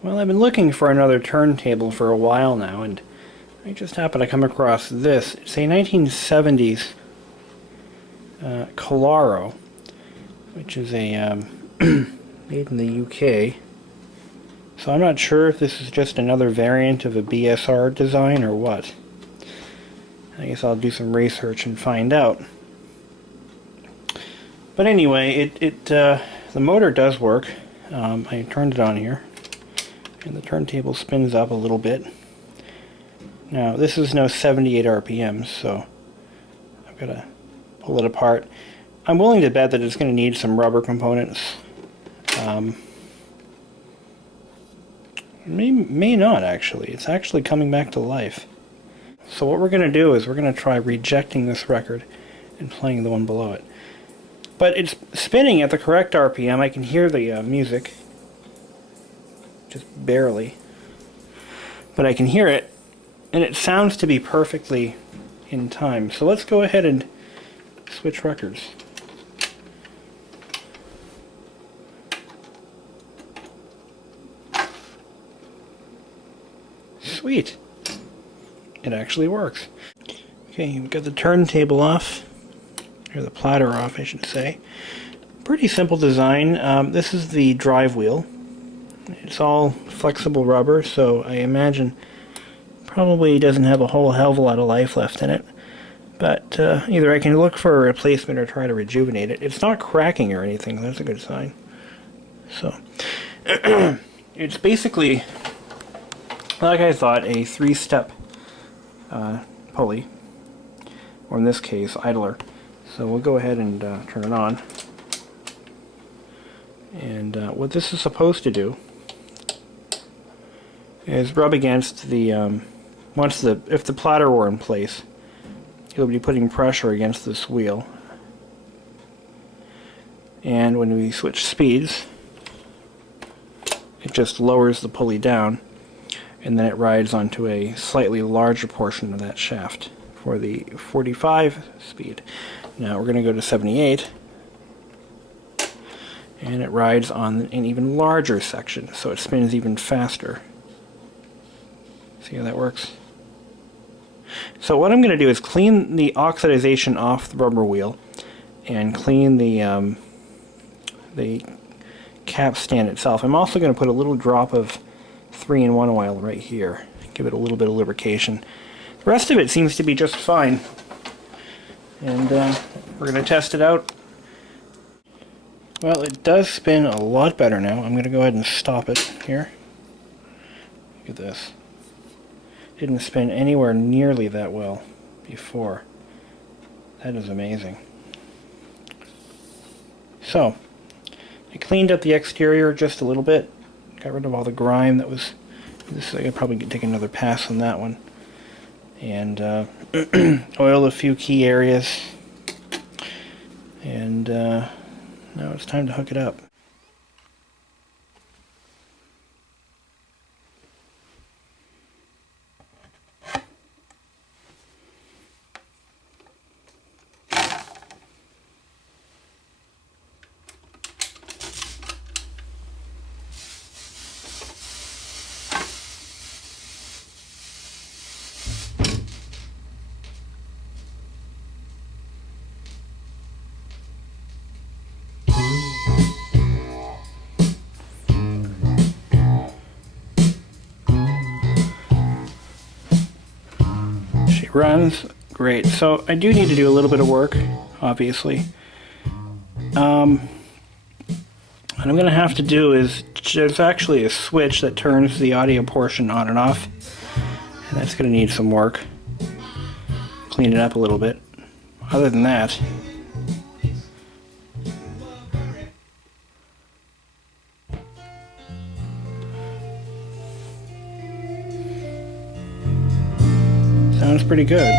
Well, I've been looking for another turntable for a while now, and I just happened to come across this. It's a 1970s Collaro, which is a made in the UK. So I'm not sure if this is just another variant of a BSR design or what. I guess I'll do some research and find out. But anyway, the motor does work. I turned it on here, and the turntable spins up a little bit. Now, this is no 78 RPMs, so I've got to pull it apart. I'm willing to bet that it's going to need some rubber components. May not, actually. It's actually coming back to life. So what we're going to do is we're going to try rejecting this record and playing the one below it. But it's spinning at the correct RPM. I can hear the music. Just barely. But I can hear it, and it sounds to be perfectly in time. So let's go ahead and switch records. Sweet. It actually works. Okay, we've got the turntable off. Or the platter off, I should say. Pretty simple design. This is the drive wheel. It's all flexible rubber, so I imagine probably doesn't have a whole hell of a lot of life left in it. But either I can look for a replacement or try to rejuvenate it. It's not cracking or anything. That's a good sign. So, it's basically, like I thought, a three-step pulley, or in this case, idler. So we'll go ahead and turn it on. And what this is supposed to do is rub against the, if the platter were in place, it'll be putting pressure against this wheel. And when we switch speeds, it just lowers the pulley down, and then it rides onto a slightly larger portion of that shaft for the 45 speed. Now we're going to go to 78, and it rides on an even larger section, so it spins even faster. See how that works? So what I'm going to do is clean the oxidization off the rubber wheel and clean the cap stand itself. I'm also going to put a little drop of 3-in-1 oil right here, give it a little bit of lubrication. The rest of it seems to be just fine. And we're going to test it out. Well, it does spin a lot better now. I'm going to go ahead and stop it here. Look at this. Didn't spin anywhere nearly that well before. That is amazing. So, I cleaned up the exterior just a little bit. Got rid of all the grime that was... I could probably take another pass on that one. And oil a few key areas, and now it's time to hook it up. Runs great. So I do need to do a little bit of work, obviously. What I'm going to have to do is, there's actually a switch that turns the audio portion on and off, and that's going to need some work. Clean it up a little bit. Other than that, sounds pretty good.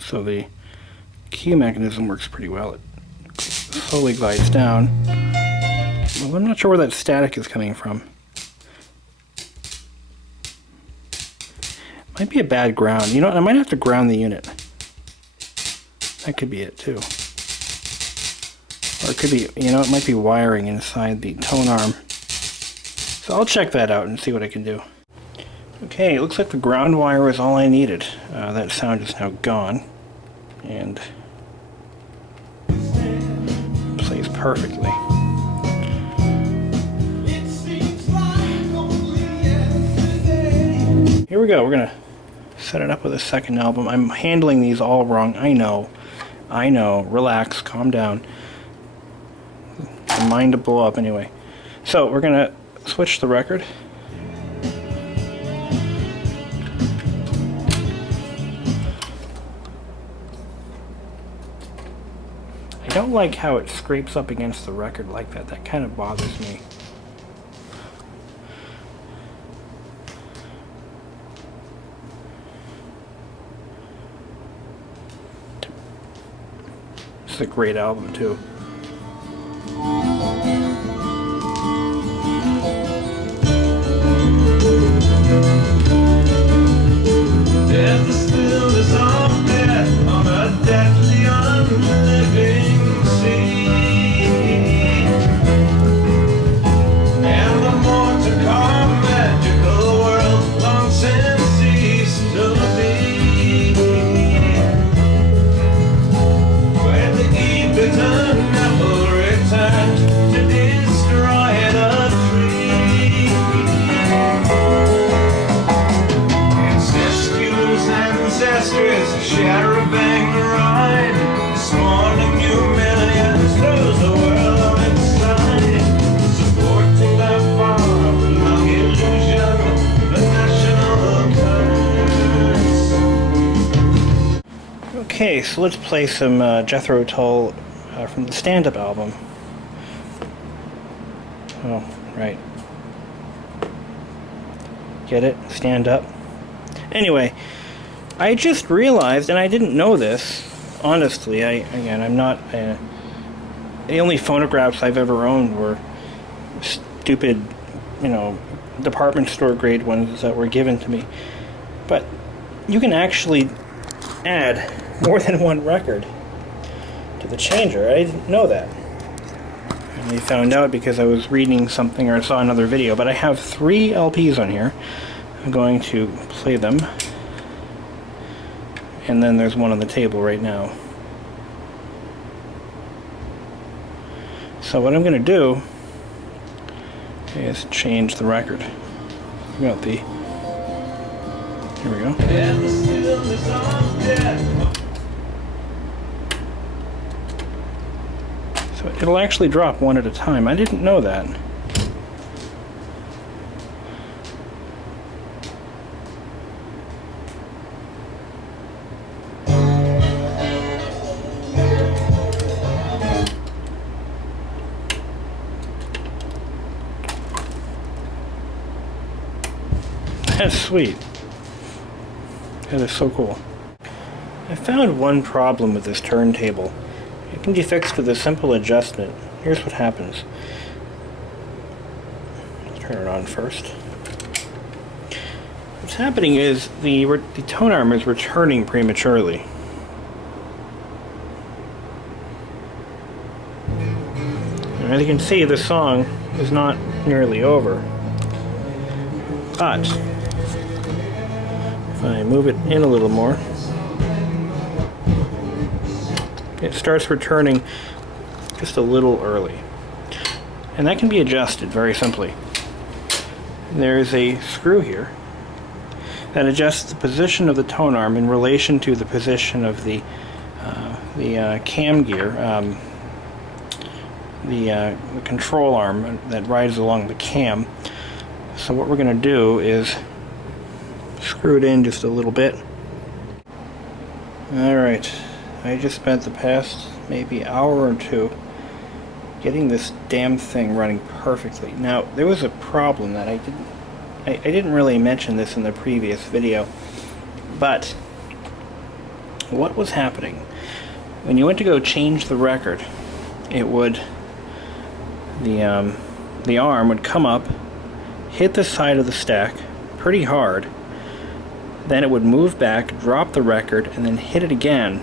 So the key mechanism works pretty well. It slowly glides down. Well, I'm not sure where that static is coming from. Might be a bad ground. You know what? I might have to ground the unit. That could be it too. Or it could be, you know, it might be wiring inside the tone arm. So I'll check that out and see what I can do. Okay, it looks like the ground wire was all I needed. That sound is now gone. And plays perfectly. Here we go. We're gonna set it up with a second album. I'm handling these all wrong. I know. Relax. Calm down. I'm mind to blow up anyway. So we're gonna switch the record. I don't like how it scrapes up against the record like that. That kind of bothers me. This is a great album too. There's the stillness of death on a deathly unliving sea, and the more to come magical world long since ceased to be, where the Ibizan never returned to destroy the tree. Ancestors share a bang ride, spawning new millions through the world on its side, supporting the far-flung illusion, the national curse. Okay, so let's play some Jethro Tull from the stand-up album. Oh, right. Get it? Stand up. Anyway, I just realized, and I didn't know this, honestly, I'm not, the only phonographs I've ever owned were stupid, you know, department store grade ones that were given to me. But you can actually add more than one record to the changer. I didn't know that. And I found out because I was reading something or saw another video, but I have 3 LPs on here. I'm going to play them. And then there's one on the table right now. So what I'm going to do is change the record. We got the... Here we go. So it'll actually drop one at a time. I didn't know that. That's sweet. That is so cool. I found one problem with this turntable. It can be fixed with a simple adjustment. Here's what happens. Let's turn it on first. What's happening is the tone arm is returning prematurely. And as you can see, the song is not nearly over. But if I move it in a little more, it starts returning just a little early. And that can be adjusted very simply. There's a screw here that adjusts the position of the tone arm in relation to the position of the cam gear, the control arm that rides along the cam. So what we're going to do is screw it in just a little bit. Alright, I just spent the past maybe hour or two getting this damn thing running perfectly. Now, there was a problem that I didn't really mention this in the previous video, but what was happening when you went to go change the record, it would the arm would come up, hit the side of the stack pretty hard, then it would move back, drop the record, and then hit it again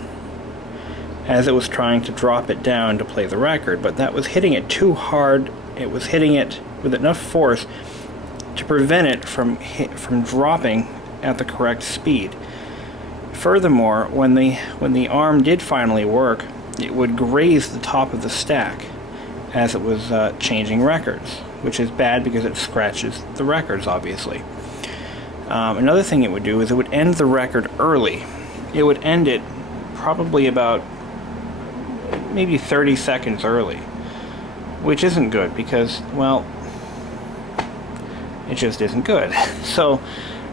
as it was trying to drop it down to play the record. But that was hitting it too hard. It was hitting it with enough force to prevent it from dropping at the correct speed. Furthermore, when the arm did finally work, it would graze the top of the stack as it was changing records, which is bad because it scratches the records, obviously. Another thing it would do is it would end the record early. It would end it probably about maybe 30 seconds early, which isn't good because, well, it just isn't good. So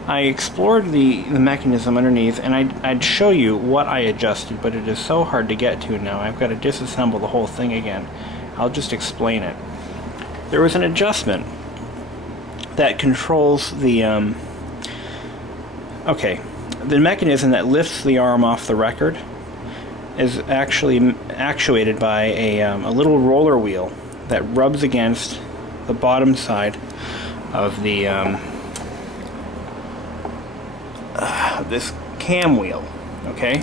I explored the mechanism underneath, and I'd show you what I adjusted, but it is so hard to get to now. I've got to disassemble the whole thing again. I'll just explain it. There was an adjustment that controls the the mechanism that lifts the arm off the record is actually actuated by a little roller wheel that rubs against the bottom side of the this cam wheel. Okay,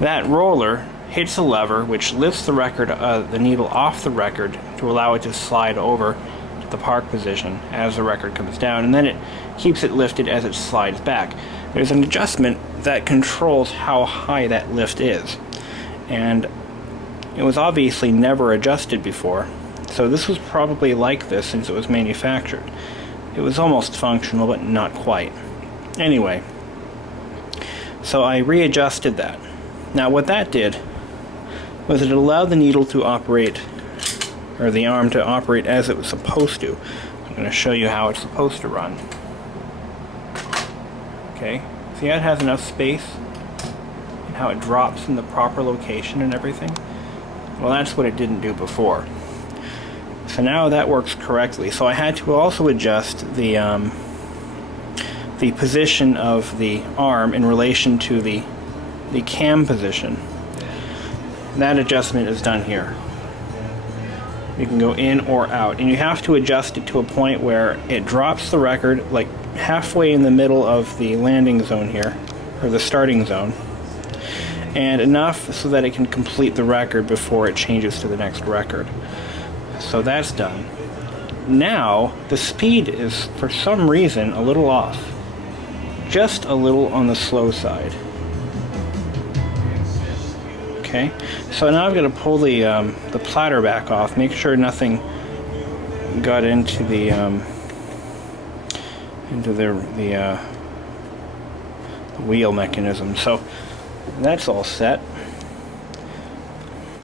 that roller hits a lever which lifts the record, the needle off the record to allow it to slide over to the park position as the record comes down, and then it keeps it lifted as it slides back. There's an adjustment that controls how high that lift is, and it was obviously never adjusted before, so this was probably like this since it was manufactured. It was almost functional, but not quite. Anyway, so I readjusted that. Now what that did was it allowed the needle to operate, or the arm to operate as it was supposed to. I'm going to show you how it's supposed to run. Okay, see how it has enough space and how it drops in the proper location and everything? Well, that's what it didn't do before. So now that works correctly. So I had to also adjust the position of the arm in relation to the cam position. That adjustment is done here. You can go in or out, and you have to adjust it to a point where it drops the record like halfway in the middle of the landing zone here, or the starting zone, and enough so that it can complete the record before it changes to the next record. So that's done. Now the speed is, for some reason, a little off. Just a little on the slow side. Okay, so now I've got to pull the platter back off, make sure nothing got into the wheel mechanism. So that's all set.